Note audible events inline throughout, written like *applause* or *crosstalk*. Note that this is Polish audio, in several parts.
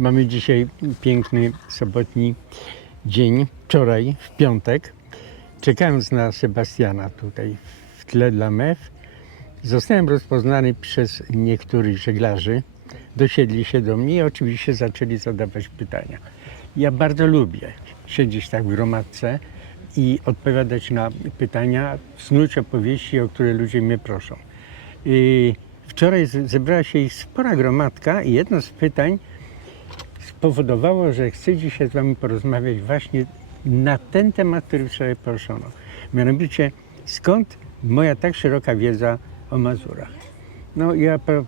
Mamy dzisiaj piękny sobotni dzień, wczoraj w piątek. Czekając na Sebastiana tutaj w tle dla MEF, zostałem rozpoznany przez niektórych żeglarzy. Dosiedli się do mnie i oczywiście zaczęli zadawać pytania. Ja bardzo lubię siedzieć tak w gromadce i odpowiadać na pytania, snuć opowieści, o które ludzie mnie proszą. I wczoraj z- zebrała się ich spora gromadka i jedno z pytań spowodowało, że chcę dzisiaj z Wami porozmawiać właśnie na ten temat, który wczoraj poruszono. Mianowicie, skąd moja tak szeroka wiedza o Mazurach? No, ja pra-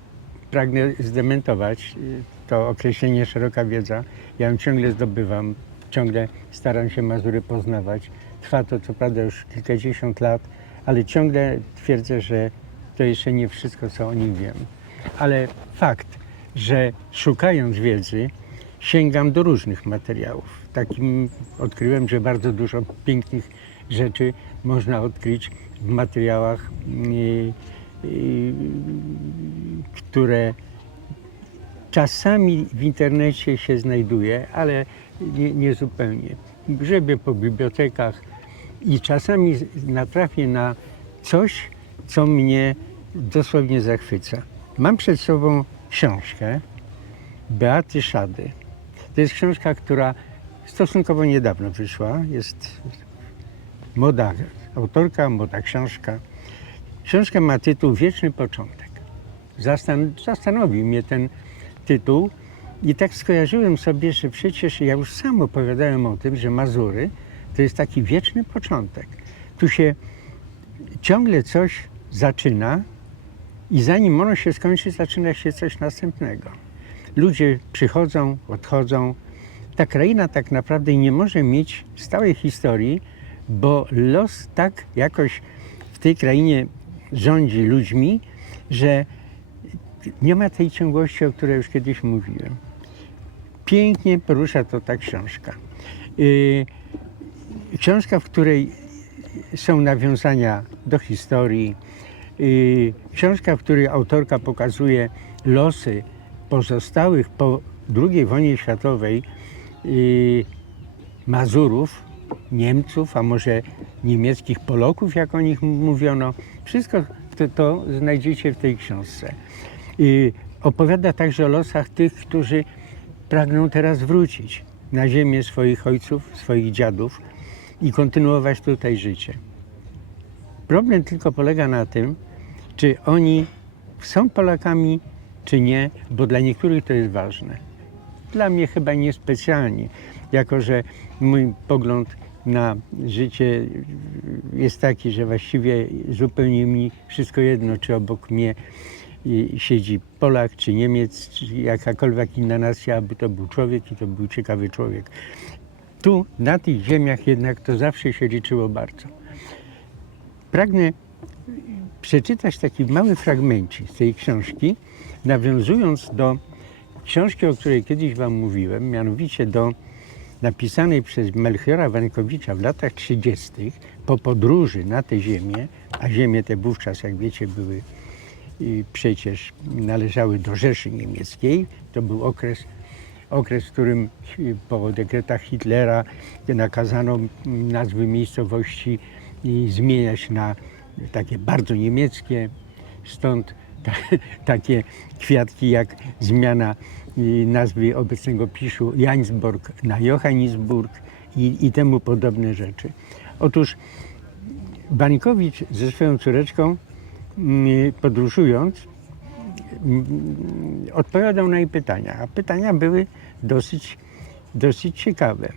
pragnę zdementować y, to określenie szeroka wiedza. Ja ją ciągle zdobywam, ciągle staram się Mazury poznawać. Trwa to co prawda już kilkadziesiąt lat, ale ciągle twierdzę, że to jeszcze nie wszystko, co o nich wiem. Ale fakt, że szukając wiedzy, sięgam do różnych materiałów. Takim odkryłem, że bardzo dużo pięknych rzeczy można odkryć w materiałach, yy, które czasami w internecie się znajduje, ale nie, nie zupełnie. Grzebię po bibliotekach i czasami natrafię na coś, co mnie dosłownie zachwyca. Mam przed sobą książkę Beaty Szady. To jest książka, która stosunkowo niedawno wyszła. Jest moda autorka, moda książka. Książka ma tytuł Wieczny Początek. Zastan zastanowił mnie ten tytuł i tak skojarzyłem sobie, że przecież ja już sam opowiadałem o tym, że Mazury to jest taki wieczny początek. Tu się ciągle coś zaczyna i zanim ono się skończy, zaczyna się coś następnego. Ludzie przychodzą, odchodzą. Ta kraina tak naprawdę nie może mieć stałej historii, bo los tak jakoś w tej krainie rządzi ludźmi, że nie ma tej ciągłości, o której już kiedyś mówiłem. Pięknie porusza to ta książka. Yy, książka, w której są nawiązania do historii. Yy, książka, w której autorka pokazuje losy pozostałych po II wojnie światowej yy, Mazurów, Niemców, a może niemieckich Polaków, jak o nich mówiono. Wszystko to, to znajdziecie w tej książce. Yy, opowiada także o losach tych, którzy pragną teraz wrócić na ziemię swoich ojców, swoich dziadów i kontynuować tutaj życie. Problem tylko polega na tym, czy oni są Polakami, czy nie, bo dla niektórych to jest ważne. Dla mnie chyba niespecjalnie, jako że mój pogląd na życie jest taki, że właściwie zupełnie mi wszystko jedno, czy obok mnie y, siedzi Polak, czy Niemiec, czy jakakolwiek inna nacja, aby to był człowiek i to był ciekawy człowiek. Tu, na tych ziemiach jednak to zawsze się liczyło bardzo. Pragnę przeczytać taki mały fragmencik z tej książki, nawiązując do książki, o której kiedyś Wam mówiłem, mianowicie do napisanej przez Melchiora Wańkowicza w latach 30. po podróży na tę ziemię, a ziemie te wówczas, jak wiecie, były i przecież należały do Rzeszy Niemieckiej. To był okres, okres, w którym y, po dekretach Hitlera nakazano nazwy miejscowości i zmieniać na takie bardzo niemieckie. Stąd ta, *laughs* takie kwiatki jak zmiana y, nazwy obecnego Piszu Jańsborg na Johannisburg i, i temu podobne rzeczy. Otóż Bańkowicz ze swoją córeczką mm, podróżując mm, odpowiadał na jej pytania, a pytania były dosyć, dosyć ciekawe.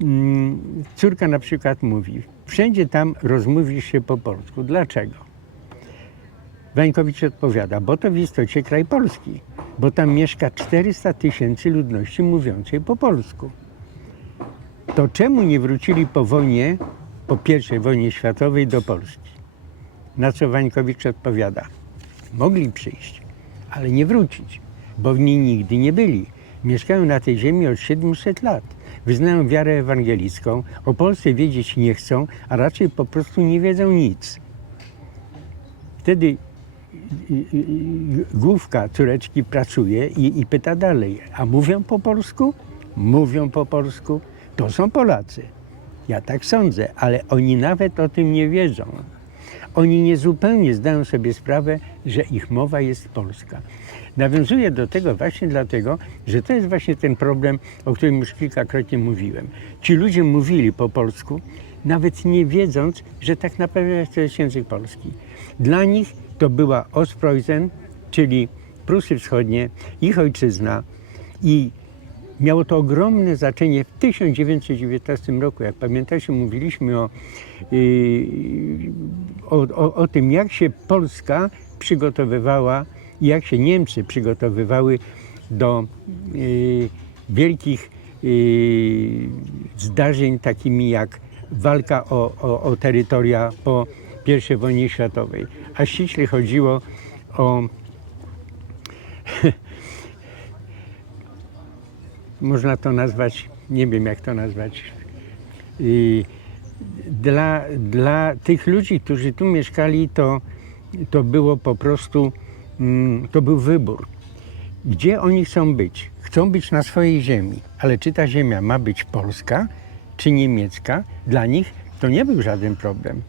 Mm, Córka na przykład mówi, wszędzie tam rozmówisz się po polsku. Dlaczego? Wańkowicz odpowiada, bo to w istocie kraj polski, bo tam mieszka 400 tysięcy ludności mówiącej po polsku. To czemu nie wrócili po wojnie, po I wojnie światowej do Polski? Na co Wańkowicz odpowiada, mogli przyjść, ale nie wrócić, bo w niej nigdy nie byli. Mieszkają na tej ziemi od 700 lat. Wyznają wiarę ewangelicką, o Polsce wiedzieć nie chcą, a raczej po prostu nie wiedzą nic. Wtedy i- i- i- główka córeczki pracuje i, i pyta dalej, a mówią po polsku? Mówią po polsku. To są Polacy. Ja tak sądzę, ale oni nawet o tym nie wiedzą. Oni niezupełnie zdają sobie sprawę, że ich mowa jest polska. Nawiązuję do tego właśnie dlatego, że to jest właśnie ten problem, o którym już kilkakrotnie mówiłem. Ci ludzie mówili po polsku, nawet nie wiedząc, że tak naprawdę to jest język polski. Dla nich to była Ostpreußen, czyli Prusy Wschodnie, ich ojczyzna i Miało to ogromne znaczenie w 1919 roku. Jak pamiętacie, mówiliśmy o, yy, o, o, o tym, jak się Polska przygotowywała, jak się Niemcy przygotowywały do yy, wielkich yy, zdarzeń, takimi jak walka o, o, o terytoria po I wojnie światowej. A ściśle chodziło o można to nazwać, nie wiem jak to nazwać, i dla, dla tych ludzi, którzy tu mieszkali, to, to było po prostu, mm, to był wybór. Gdzie oni chcą być? Chcą być na swojej ziemi, ale czy ta ziemia ma być polska, czy niemiecka? Dla nich to nie był żaden problem.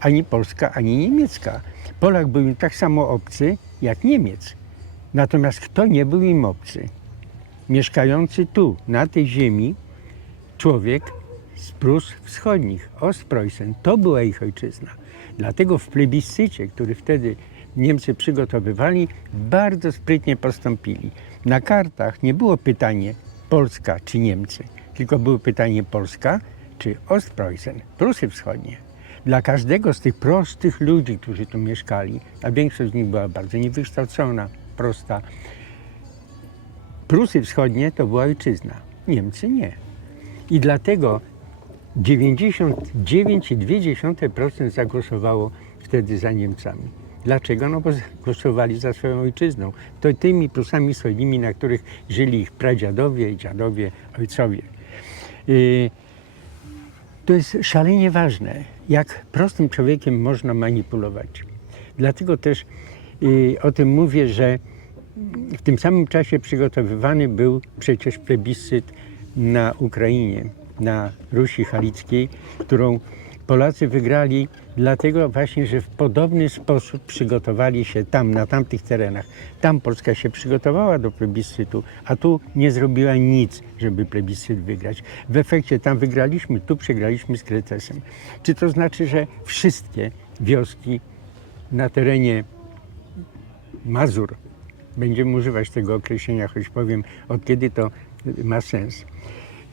Ani polska, ani niemiecka. Polak był im tak samo obcy, jak Niemiec. Natomiast kto nie był im obcy? Mieszkający tu, na tej ziemi, człowiek z Prus Wschodnich, Ostpreußen. To była ich ojczyzna. Dlatego w plebiscycie, który wtedy Niemcy przygotowywali, bardzo sprytnie postąpili. Na kartach nie było pytanie Polska czy Niemcy, tylko było pytanie Polska czy Ostpreußen, Prusy Wschodnie. Dla każdego z tych prostych ludzi, którzy tu mieszkali, a większość z nich była bardzo niewykształcona, prosta, Prusy Wschodnie to była ojczyzna, Niemcy nie. I dlatego 99,2% zagłosowało wtedy za Niemcami. Dlaczego? No bo głosowali za swoją ojczyzną. To tymi Prusami Wschodnimi, na których żyli ich pradziadowie, dziadowie, ojcowie. Yy, to jest szalenie ważne, jak prostym człowiekiem można manipulować. Dlatego też yy, o tym mówię, że w tym samym czasie przygotowywany był przecież plebiscyt na Ukrainie, na Rusi Halickiej, którą Polacy wygrali dlatego właśnie, że w podobny sposób przygotowali się tam, na tamtych terenach. Tam Polska się przygotowała do plebiscytu, a tu nie zrobiła nic, żeby plebiscyt wygrać. W efekcie tam wygraliśmy, tu przegraliśmy z Kretesem. Czy to znaczy, że wszystkie wioski na terenie Mazur, będziemy używać tego określenia, choć powiem od kiedy to ma sens.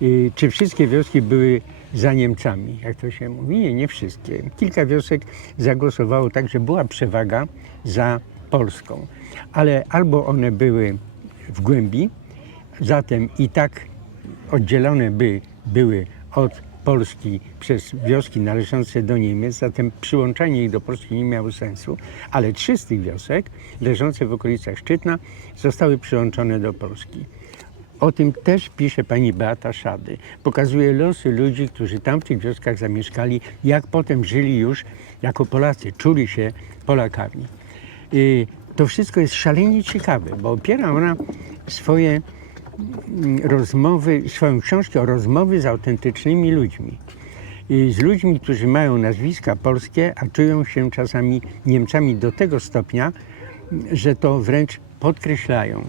Y, Czy wszystkie wioski były za Niemcami, jak to się mówi? Nie, nie wszystkie. Kilka wiosek zagłosowało tak, że była przewaga za Polską, ale albo one były w głębi, zatem i tak oddzielone by były od Polski przez wioski należące do Niemiec, zatem przyłączanie ich do Polski nie miało sensu, ale trzy z tych wiosek, leżące w okolicach Szczytna, zostały przyłączone do Polski. O tym też pisze pani Beata Szady. Pokazuje losy ludzi, którzy tam w tych wioskach zamieszkali, jak potem żyli już jako Polacy, czuli się Polakami. I to wszystko jest szalenie ciekawe, bo opiera ona swoje rozmowy, swoją książkę o rozmowy z autentycznymi ludźmi. I z ludźmi, którzy mają nazwiska polskie, a czują się czasami Niemcami do tego stopnia, że to wręcz podkreślają.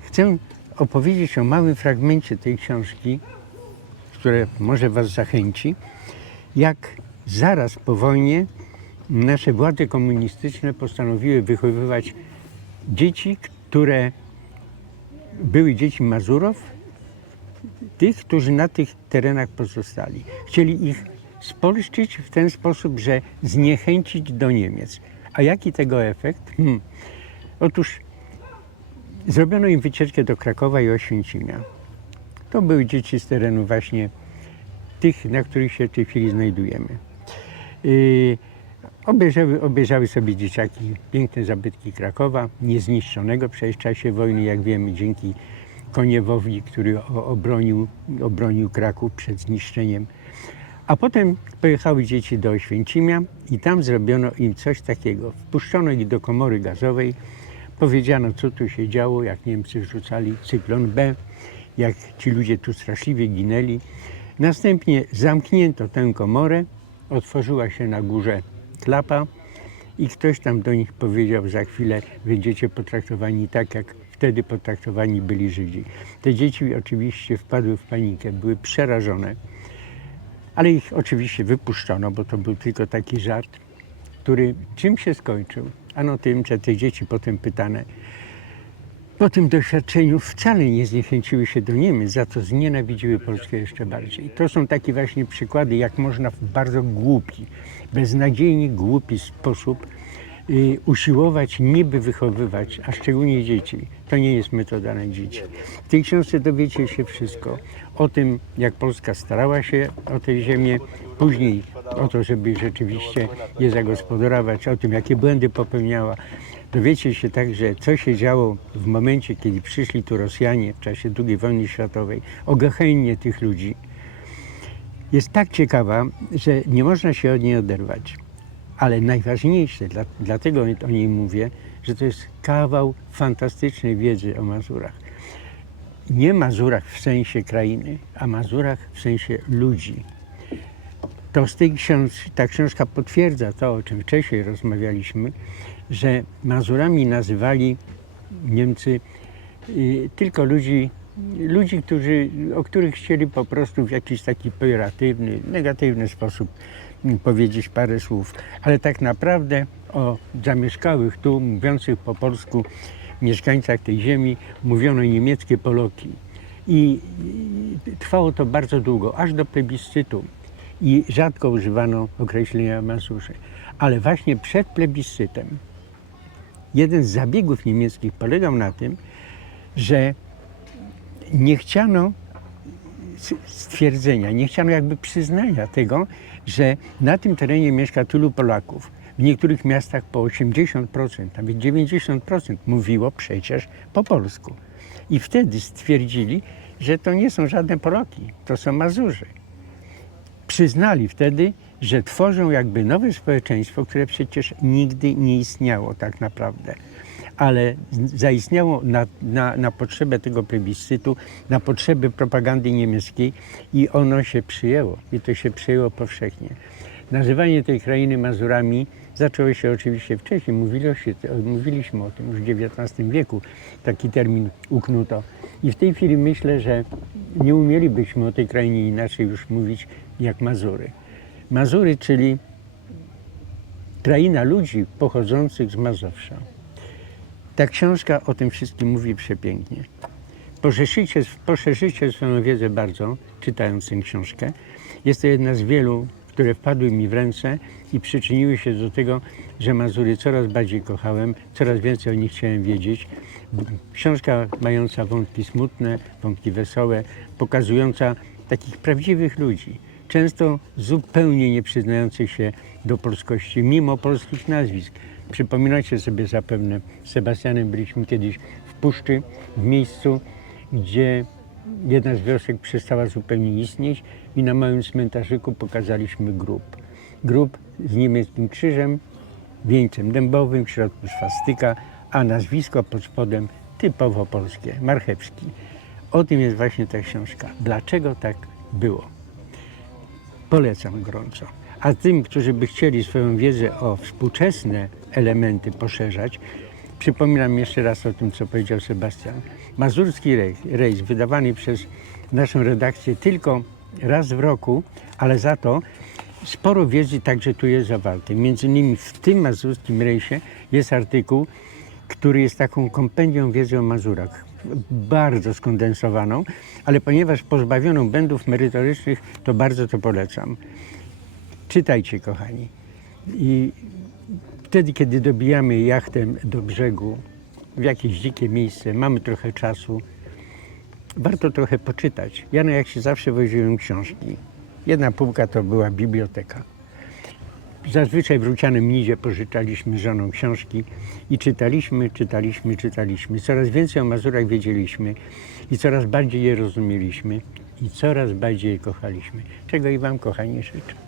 Chcę opowiedzieć o małym fragmencie tej książki, które może Was zachęci, jak zaraz po wojnie nasze władze komunistyczne postanowiły wychowywać dzieci, które były dzieci Mazurów, tych, którzy na tych terenach pozostali. Chcieli ich spolszczyć w ten sposób, że zniechęcić do Niemiec. A jaki tego efekt? Hmm. Otóż zrobiono im wycieczkę do Krakowa i Oświęcimia. To były dzieci z terenu właśnie tych, na których się w tej chwili znajdujemy. Yy, obejrzały, obejrzały sobie dzieciaki piękne zabytki Krakowa, niezniszczonego w czasie wojny, jak wiemy, dzięki Koniewowi, który obronił, obronił Kraków przed zniszczeniem. A potem pojechały dzieci do Oświęcimia i tam zrobiono im coś takiego. Wpuszczono ich do komory gazowej, powiedziano co tu się działo, jak Niemcy wrzucali cyklon B, jak ci ludzie tu straszliwie ginęli. Następnie zamknięto tę komorę, otworzyła się na górze klapa i ktoś tam do nich powiedział, za chwilę będziecie potraktowani tak, jak wtedy potraktowani byli Żydzi. Te dzieci oczywiście wpadły w panikę, były przerażone. Ale ich oczywiście wypuszczono, bo to był tylko taki żart, który czym się skończył? Ano tym, że te dzieci potem pytane po tym doświadczeniu wcale nie zniechęciły się do Niemiec, za to znienawidziły Polskę jeszcze bardziej. To są takie właśnie przykłady, jak można w bardzo głupi, beznadziejnie głupi sposób y, usiłować niby wychowywać, a szczególnie dzieci. To nie jest metoda na dzieci. W tej książce dowiecie się wszystko o tym, jak Polska starała się o tę ziemię, później o to, żeby rzeczywiście je zagospodarować, o tym, jakie błędy popełniała. Dowiecie się także, co się działo w momencie, kiedy przyszli tu Rosjanie w czasie II wojny światowej, o gehennie tych ludzi. Jest tak ciekawa, że nie można się od niej oderwać. Ale najważniejsze, dla, dlatego o niej mówię, że to jest kawał fantastycznej wiedzy o Mazurach. Nie Mazurach w sensie krainy, a Mazurach w sensie ludzi. To z tej książki, ta książka potwierdza to, o czym wcześniej rozmawialiśmy, że Mazurami nazywali Niemcy y, tylko ludzi, ludzi którzy, o których chcieli po prostu w jakiś taki pejoratywny, negatywny sposób mm, powiedzieć parę słów. Ale tak naprawdę o zamieszkałych tu, mówiących po polsku mieszkańcach tej ziemi mówiono niemieckie Poloki. I i trwało to bardzo długo, aż do plebiscytu. I rzadko używano określenia Mazurzy. Ale właśnie przed plebiscytem jeden z zabiegów niemieckich polegał na tym, że nie chciano stwierdzenia, nie chciano jakby przyznania tego, że na tym terenie mieszka tylu Polaków. W niektórych miastach po 80%, nawet 90% mówiło przecież po polsku. I wtedy stwierdzili, że to nie są żadne Poloki, to są Mazurzy przyznali wtedy, że tworzą jakby nowe społeczeństwo, które przecież nigdy nie istniało tak naprawdę. Ale zaistniało na, na, na potrzebę tego plebiscytu, na potrzeby propagandy niemieckiej i ono się przyjęło. I to się przyjęło powszechnie. Nazywanie tej krainy Mazurami zaczęło się oczywiście wcześniej. Się, mówiliśmy o tym już w XIX wieku. Taki termin uknuto. I w tej chwili myślę, że nie umielibyśmy o tej krainie inaczej już mówić jak Mazury. Mazury, czyli kraina ludzi pochodzących z Mazowsza. Ta książka o tym wszystkim mówi przepięknie. Poszerzycie, poszerzycie swoją wiedzę bardzo, czytając tę książkę. Jest to jedna z wielu, które wpadły mi w ręce i przyczyniły się do tego, że Mazury coraz bardziej kochałem, coraz więcej o nich chciałem wiedzieć. Książka mająca wątki smutne, wątki wesołe, pokazująca takich prawdziwych ludzi, często zupełnie nie przyznających się do polskości, mimo polskich nazwisk. Przypominacie sobie zapewne, z Sebastianem byliśmy kiedyś w Puszczy, w miejscu, gdzie jedna z wiosek przestała zupełnie istnieć i na małym cmentarzyku pokazaliśmy grób. Grób z niemieckim krzyżem, wieńcem dębowym, w środku swastyka, a nazwisko pod spodem typowo polskie, Marchewski. O tym jest właśnie ta książka. Dlaczego tak było? Polecam gorąco. A tym, którzy by chcieli swoją wiedzę o współczesne elementy poszerzać, przypominam jeszcze raz o tym, co powiedział Sebastian. Mazurski rejs, rejs wydawany przez naszą redakcję tylko raz w roku, ale za to sporo wiedzy także tu jest zawarte. Między innymi w tym mazurskim rejsie jest artykuł, który jest taką kompendią wiedzy o Mazurach. Bardzo skondensowaną, ale ponieważ pozbawioną błędów merytorycznych, to bardzo to polecam. Czytajcie, kochani. I wtedy, kiedy dobijamy jachtem do brzegu, w jakieś dzikie miejsce, mamy trochę czasu, warto trochę poczytać. Ja no jak się zawsze woziłem książki. Jedna półka to była biblioteka. Zazwyczaj w Rucianym Nidzie pożyczaliśmy żoną książki i czytaliśmy, czytaliśmy, czytaliśmy. Coraz więcej o Mazurach wiedzieliśmy i coraz bardziej je rozumieliśmy. i coraz bardziej je kochaliśmy. Czego i Wam, kochani, życzę.